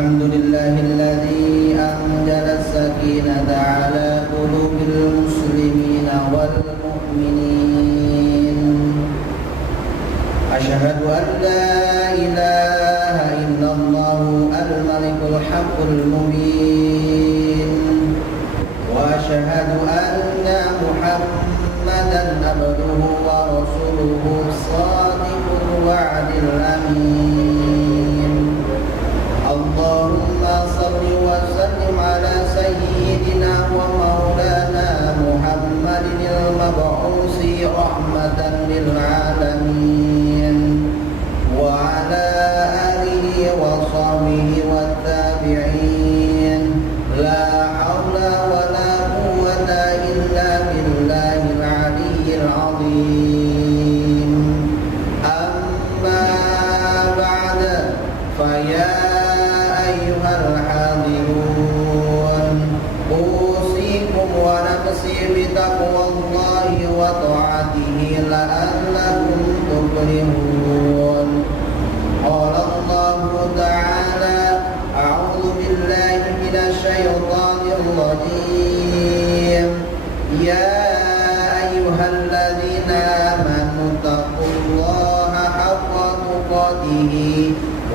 الحمد لله الذي أنزل السكينة على قلوب المسلمين والمؤمنين أشهد أن لا إله إلا الله الملك الحق المبين وأشهد أن محمدا عبده ورسوله الصادق الوعد الأمين اللهم صل وسلم على سيدنا ومولانا محمد المبعوث رحمة للعالمين وعلى آله وصحبه والتابعين لا حول ولا قوة إلا بالله العلي العظيم أما بعد فيا أيها الحاضرون أوصيكم ونفسي بتقوى الله وطاعته لعلكم تفلحون قال الله تعالى أعوذ بالله من الشيطان الرجيم يا أيها الذين آمنوا اتقوا الله حق تقاته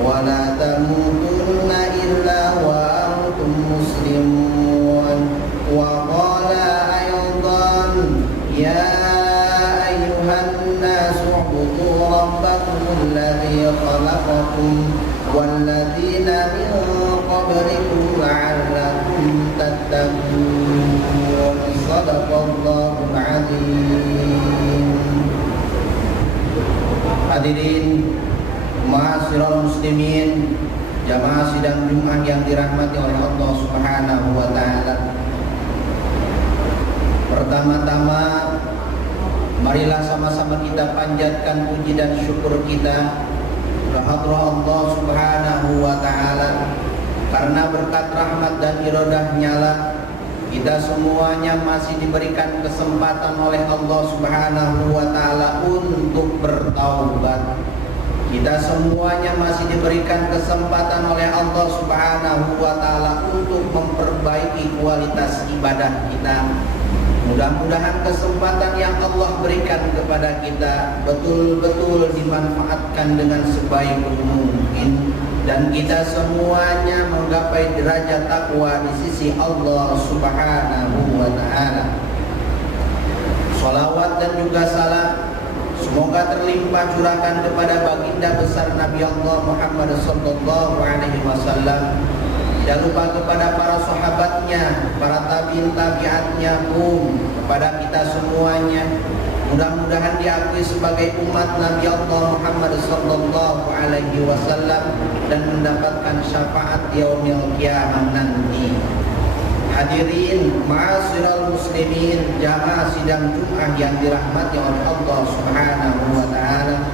ولا تموتن إلا وأنتم مسلمون وقال أيضا يا أيها الناس اعبدوا ربكم الذي خلقكم والذين من قبلكم لعلكم تتقون صدق الله العظيم. Hadirin ma'asyiral muslimin, jamaah sidang Jumat yang dirahmati oleh Allah Subhanahu wa taala. Pertama-tama marilah sama-sama kita panjatkan puji dan syukur kita kehadrat Allah Subhanahu wa taala, karena berkat rahmat dan iradahnya lah kita semuanya masih diberikan kesempatan oleh Allah Subhanahu wa taala untuk bertaubat. Kita semuanya masih diberikan kesempatan oleh Allah Subhanahu wa taala untuk memperbaiki kualitas ibadah kita. Mudah-mudahan kesempatan yang Allah berikan kepada kita betul-betul dimanfaatkan dengan sebaik mungkin dan kita semuanya menggapai derajat takwa di sisi Allah Subhanahu wa taala. Shalawat dan juga salam semoga terlimpah curahkan kepada baginda besar Nabi Allah Muhammad sallallahu alaihi wasallam. Tidak lupa kepada para sahabatnya, para tabi'in tabi'atnya pun, kepada kita semuanya. Mudah-mudahan diakui sebagai umat Nabi Allah Muhammad sallallahu alaihi wasallam dan mendapatkan syafaat yaumil qiyamah nanti. Hadirin ma'asyiral muslimin, jamaah sidang Jumat yang dirahmati oleh Allah Subhanahu wa taala.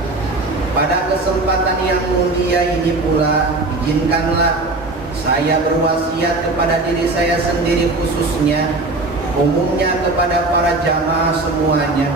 Pada kesempatan yang mulia ini pula izinkanlah saya berwasiat kepada diri saya sendiri khususnya, umumnya kepada para jamaah semuanya.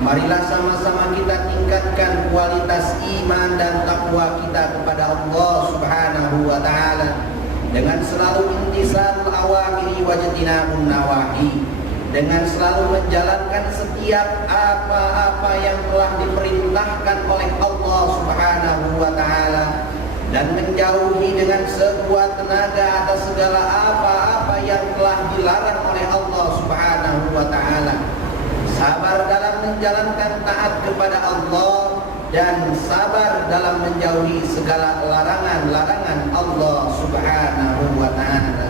Marilah sama-sama kita tingkatkan kualitas iman dan takwa kita kepada Allah Subhanahu wa taala dengan selalu intisal awamiri wa jtinabun nawahi, dengan selalu menjalankan setiap apa-apa yang telah diperintahkan oleh Allah Subhanahu wa taala dan menjauhi dengan sekuat tenaga atas segala apa-apa yang telah dilarang oleh Allah Subhanahu wa taala. Sabar dalam menjalankan taat kepada Allah dan sabar dalam menjauhi segala larangan-larangan Allah Subhanahu wa taala.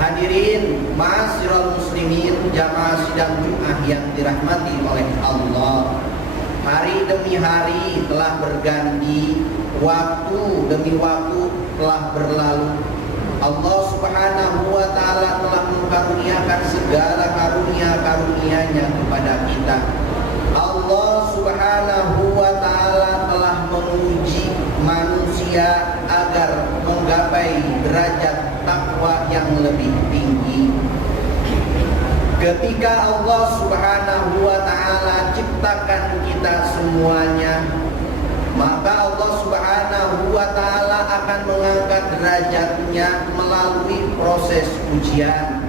Hadirin ma'asyiral muslimin, jamaah sidang Jumat yang dirahmati oleh Allah. Hari demi hari telah berganti, waktu demi waktu telah berlalu. Allah Subhanahu wa taala telah mengkaruniakan segala karunia-karunia-Nya kepada kita. Allah Subhanahu wa taala telah menguji manusia agar menggapai derajat takwa yang lebih tinggi. Ketika Allah Subhanahu wa taala ciptakan kita semuanya, maka Allah Subhanahu wa ta'ala akan mengangkat derajatnya melalui proses ujian,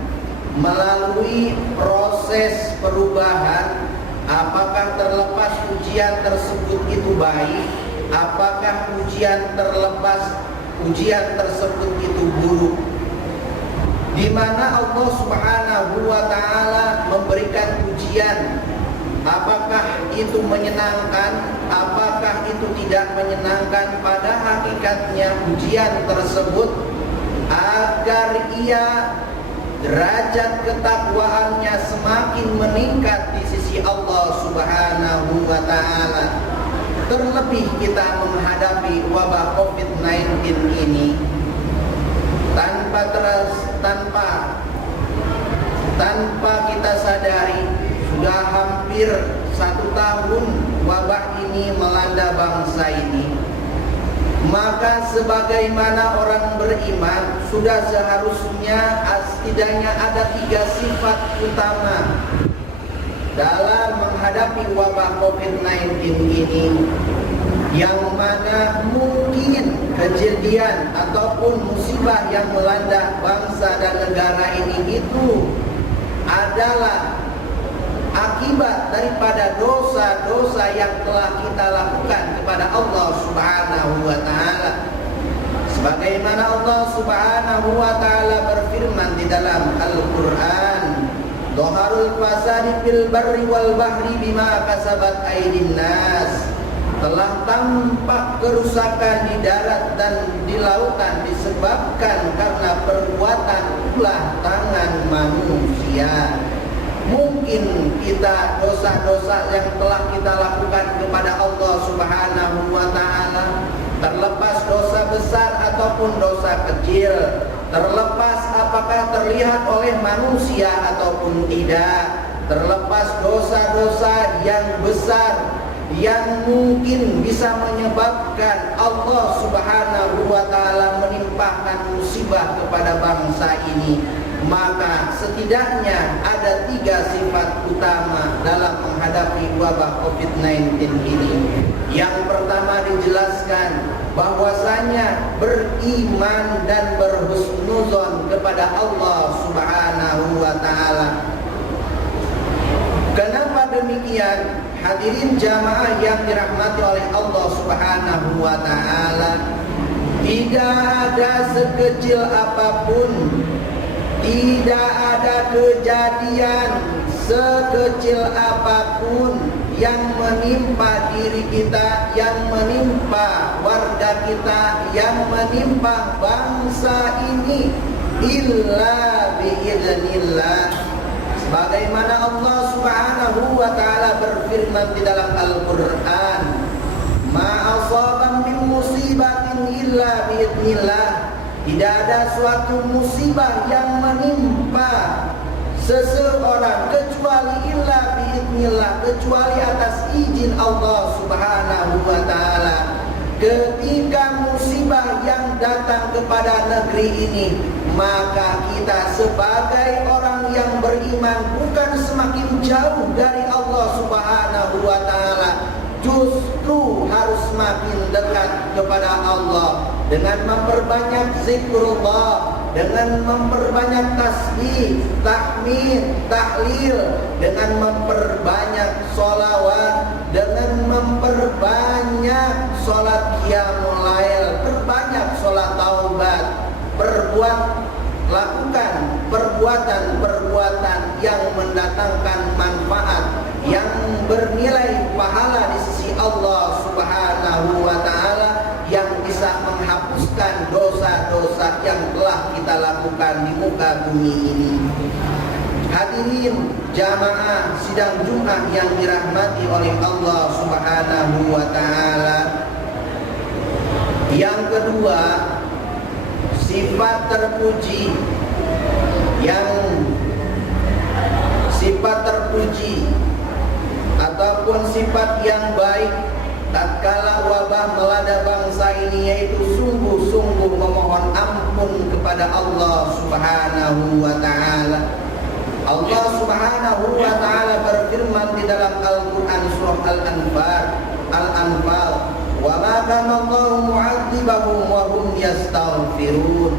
melalui proses perubahan. Apakah terlepas ujian tersebut itu baik, apakah ujian tersebut itu buruk, di mana Allah Subhanahu wa ta'ala memberikan ujian. Apakah itu menyenangkan, apakah itu tidak menyenangkan? Pada hakikatnya ujian tersebut agar ia derajat ketakwaannya semakin meningkat di sisi Allah Subhanahu wa ta'ala. Terlebih kita menghadapi wabah COVID-19 ini tanpa kita sadari, sudah hampir 1 tahun wabah ini melanda bangsa ini. Maka sebagaimana orang beriman, sudah seharusnya setidaknya ada 3 sifat utama dalam menghadapi wabah COVID-19 ini, yang mana mungkin kejadian ataupun musibah yang melanda bangsa dan negara ini itu adalah akibat daripada dosa-dosa yang telah kita lakukan kepada Allah Subhanahu wa ta'ala. Sebagaimana Allah Subhanahu wa ta'ala berfirman di dalam Al-Quran, "Dhaharul fasadi fil barri wal bahri bima kasabat aydin nas." Telah tampak kerusakan di darat dan di lautan disebabkan karena perbuatan ulah tangan manusia. Mungkin kita dosa-dosa yang telah kita lakukan kepada Allah Subhanahu wa ta'ala, terlepas dosa besar ataupun dosa kecil, terlepas apakah terlihat oleh manusia ataupun tidak, terlepas dosa-dosa yang besar yang mungkin bisa menyebabkan Allah Subhanahu wa ta'ala menimpakan musibah kepada bangsa ini, maka setidaknya ada 3 sifat utama dalam menghadapi wabah COVID-19 ini. Yang pertama dijelaskan bahwasanya beriman dan berhusnuzon kepada Allah Subhanahu wa ta'ala. Kenapa demikian? Hadirin jamaah yang dirahmati oleh Allah Subhanahu wa ta'ala, tidak ada sekecil apapun, tidak ada kejadian sekecil apapun yang menimpa diri kita, yang menimpa warga kita, yang menimpa bangsa ini, illa biiznillah. Bagaimana Allah Subhanahu wa ta'ala berfirman di dalam Al-Quran, "Ma asaban min musibatin illa biidznillah." Tidak ada suatu musibah yang menimpa seseorang kecuali illa biidznillah, kecuali atas izin Allah Subhanahu wa ta'ala. Ketika musibah yang datang kepada negeri ini, maka kita sebagai orang yang beriman bukan semakin jauh dari Allah Subhanahu wa ta'ala, justru harus semakin dekat kepada Allah dengan memperbanyak zikrullah, dengan memperbanyak tasbih, tahmid, tahlil, dengan memperbanyak sholawat, dengan memperbanyak sholat qiyamul lail, perbanyak sholat taubat, lakukan perbuatan-perbuatan yang mendatangkan manfaat, yang bernilai pahala di sisi Allah Subhanahu wa ta'ala, yang bisa menghapuskan dosa-dosa yang telah kita lakukan di muka bumi ini. Hadirin jamaah sidang Jumat yang dirahmati oleh Allah Subhanahu wa ta'ala, yang kedua, sifat terpuji, ataupun sifat yang baik tatkala wabah melanda bangsa ini, yaitu sungguh-sungguh memohon ampun kepada Allah Subhanahu wa ta'ala. Allah Subhanahu wa ta'ala berfirman di dalam Al-Quran surah Al-Anfal, wa ma kana Allahu mu'adzibahum wa hum yastaghfirun.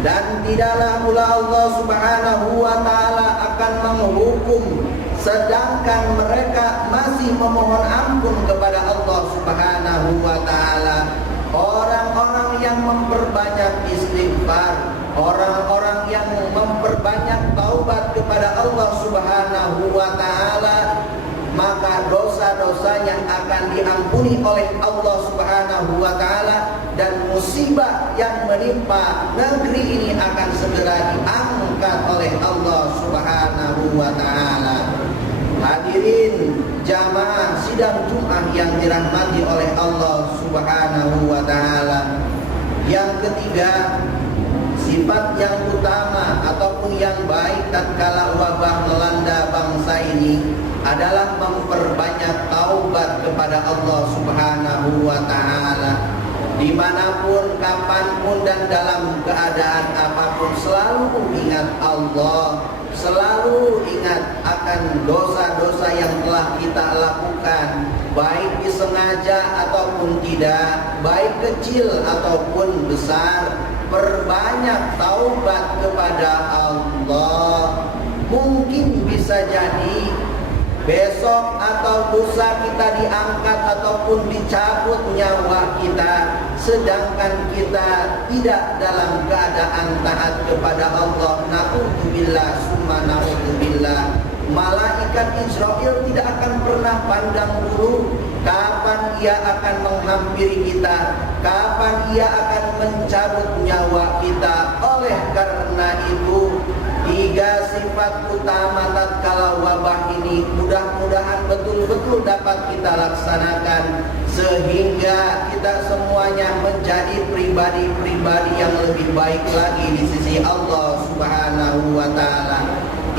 Dan tidaklah pula Allah Subhanahu wa taala akan menghukum sedangkan mereka masih memohon ampun kepada Allah Subhanahu wa taala. Orang-orang yang memperbanyak istighfar, orang-orang yang memperbanyak taubat kepada Allah Subhanahu wa taala, maka dosa-dosanya akan diampuni oleh Allah Subhanahu wa taala, dan musibah yang menimpa negeri ini akan segera diangkat oleh Allah Subhanahu wa taala. Hadirin jamaah sidang Jumat yang dirahmati oleh Allah Subhanahu wa taala. Yang ketiga, sifat yang utama ataupun yang baik tatkala wabah melanda bangsa ini adalah memperbanyak taubat kepada Allah Subhanahu wa taala. Dimanapun, kapanpun, dan dalam keadaan apapun, selalu ingat Allah, selalu ingat akan dosa-dosa yang telah kita lakukan, baik disengaja ataupun tidak, baik kecil ataupun besar. Perbanyak taubat kepada Allah. Mungkin bisa jadi besok atau lusa kita diangkat ataupun dicabut nyawa kita, sedangkan kita tidak dalam keadaan taat kepada Allah. Na'udzubillah summa na'udzubillah. Malaikat Israel tidak akan pernah pandang bulu kapan ia akan menghampiri kita, kapan ia akan mencabut nyawa kita. Oleh karena itu, tiga sifat utama tatkala wabah ini mudah-mudahan betul-betul dapat kita laksanakan, sehingga kita semuanya menjadi pribadi-pribadi yang lebih baik lagi di sisi Allah Subhanahu wa taala.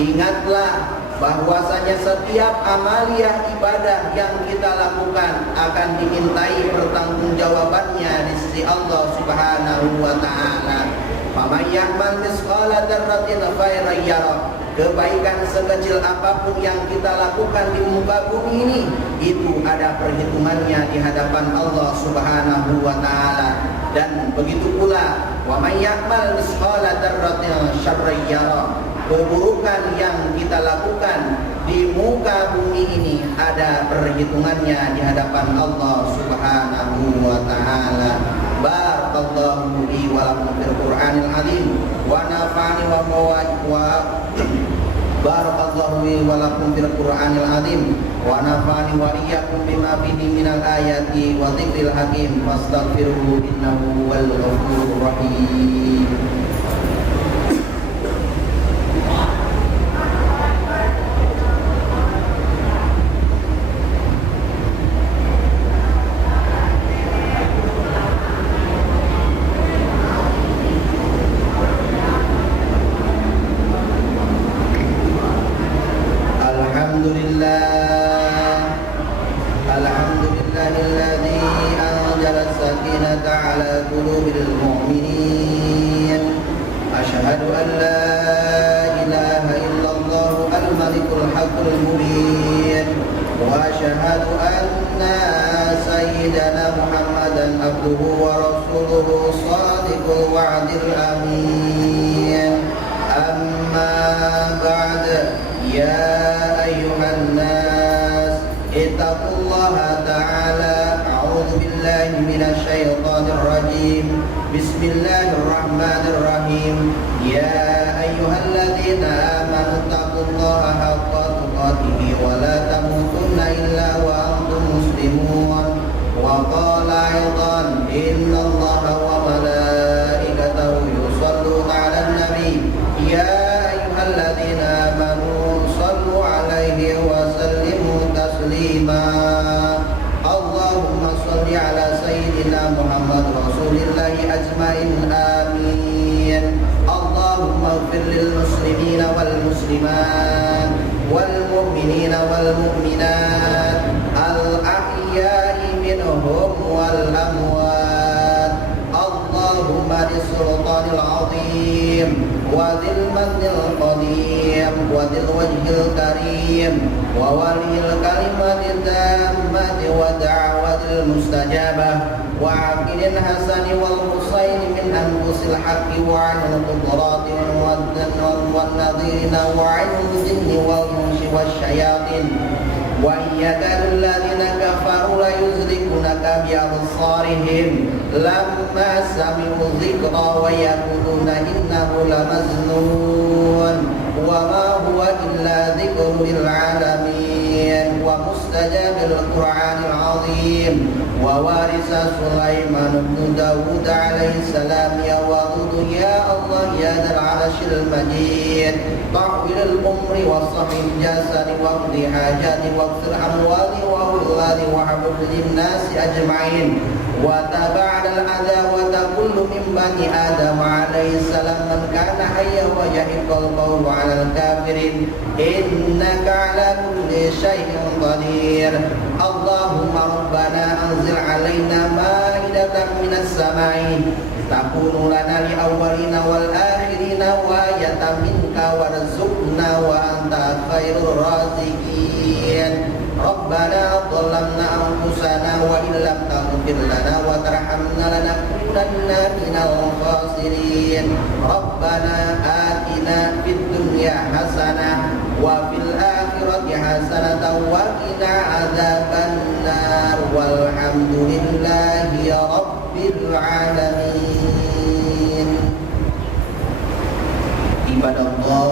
Ingatlah bahwasanya setiap amaliyah ibadah yang kita lakukan akan dimintai pertanggungjawabannya di sisi Allah Subhanahu wa taala. Faman ya'mal mithqala dzarratin khairan yarah. Kebaikan sekecil apapun yang kita lakukan di muka bumi ini, itu ada perhitungannya di hadapan Allah Subhanahu wa taala. Dan begitu pula wa may ya'mal mithqala dzarratin syarran yarah. Keburukan yang kita lakukan di muka bumi ini ada perhitungannya di hadapan Allah Subhanahu wa taala. Barakallahu li wa lakum fil Qur'anil azim wa nafa'ani barakallahu li wa lakum fil Qur'anil azim wa nafa'ani wa iyyakum bima fihi minal ayati wa dzikril hakim fastaghfiruhu innahu huwal ghafurur rahim. Alhamdulillahilladzi anzala as-sakinata ala qulubil mu'minin. Asyhadu an la ilaha illallah al-malikul haqqul mubin. Wa asyhadu anna sayyidana Muhammadan abduhu wa rasuluhu shadiqul wa'dil amin. Amma ba'd, ya ayyuhan nas ittaqullaha ta'ala. A'udzu billahi minasy syaithanir rajim. Bismillahirrahmanirrahim. Ya ayyuhalladzina amanu taqullaha haqqa tuqatih wa la tamutunna illa wa antum muslimun. Wa qala aidan innallaha wa malaikatahu yusholluna 'alan nabi. Ya ayyuhalladzina amanu shallu 'alaihi wa sallimu taslima. Allahumma shalli 'ala sayyidina Muhammad rasulillahi ajmain amin. Allahumma ighfir lil muslimina wal muslimat wal mu'minina wal mu'minat al ahya'i minhum wal amwat. Allahumma السلطان العظيم وذي المن القديم وذي الوجه الكريم وولي الكلمة التامة والدعوة المستجابة وعقل الحسن والحسين من أنفس الحق وعن القدرات والنذير وعن الجن والإنس والشياطين وإن يكاد الذين كفروا ليزلقونك بأبصارهم لما سمعوا الذكر ويقولون إنه لمجنون وما هو إلا ذكر للعالمين ومستجاب القرآن العظيم ووارث سليمان بن داود عليه السلام يوضد يا الله يا ذا العرش المجيد طول الأمر وصحي الجسد واقض حاجات واغفر أموال وأولاد وحفظ للناس أجمعين وتبعد العداوة كل من بني آدم عليه السلام من كان حيا ويحق القول على الكافرين إنك على كل شيء قدير اللهم ربنا أنزل علينا مائدة من السماء تكون لنا لأولين والآخرين وآية منك وارزقنا وأنت خير الرازقين ربنا ظلمنا أنفسنا وإن لم تغفر لنا وترحمنا لنكونن من الخاسرين ربنا آتنا في الدنيا حسنة وفي الآخرة حسنة وقنا عذاب النار والحمد لله رب العالمين عباد الله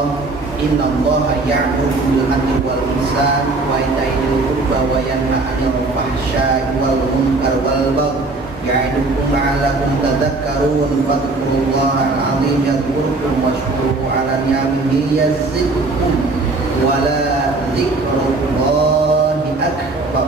إن الله يأمر بالعدل والإحسان وإيتاء ذي القربى وينهى عن الفحشاء والمنكر والبغي يعظكم لعلكم تذكرون فاذكروا الله العظيم يذكركم واشكروه على نعمه يزدكم ولا ذكر الله أكبر